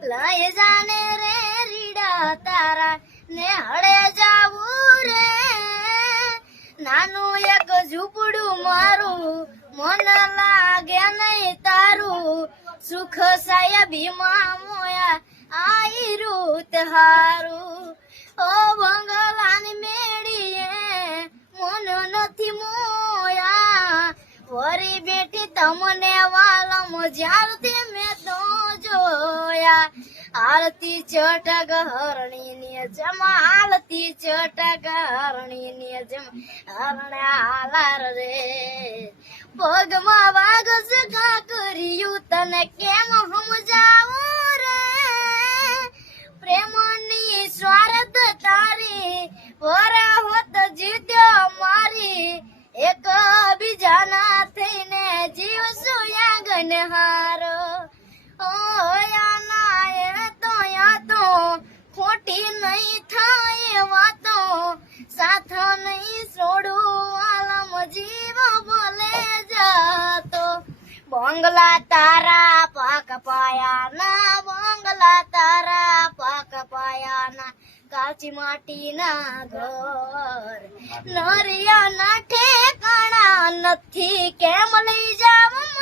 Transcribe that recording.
લઈ જાને રે રીડા તારા ને હળે જાવું રે નાનું એક ઝૂંપડું મારું મન લાગે નહીં તારું સુખ સાહેબી માં મોયા આઈ રૂત હારું ઓ બંગલાની મેળીએ મન નથી મોયા વરી બેઠી તમને વાલમ જ્યારથી મેં તો જોયા આરતી ચટક હરણી ને જમા આરતી ચટક હરણી ને જમા હરણા હાલાર રે પગમાં વાગ સગા કર્યું તને કેમ સમજાવું રે પ્રેમની સ્વાર્થ તારી વરા હોત જીત્યો મારી એક બીજાના થઈને જીવશું યાગન હારો તો ખોટી નહીં થાય વાતો સાથ નહીં છોડું આલમ જીવ બોલે જાતો બંગલા તારા પાક પાયાના બંગલા તારા પાક પાયાના કાચી માટીના ઘર નરિયાના ઠેકાણા નથી કેમ લઈ જાવ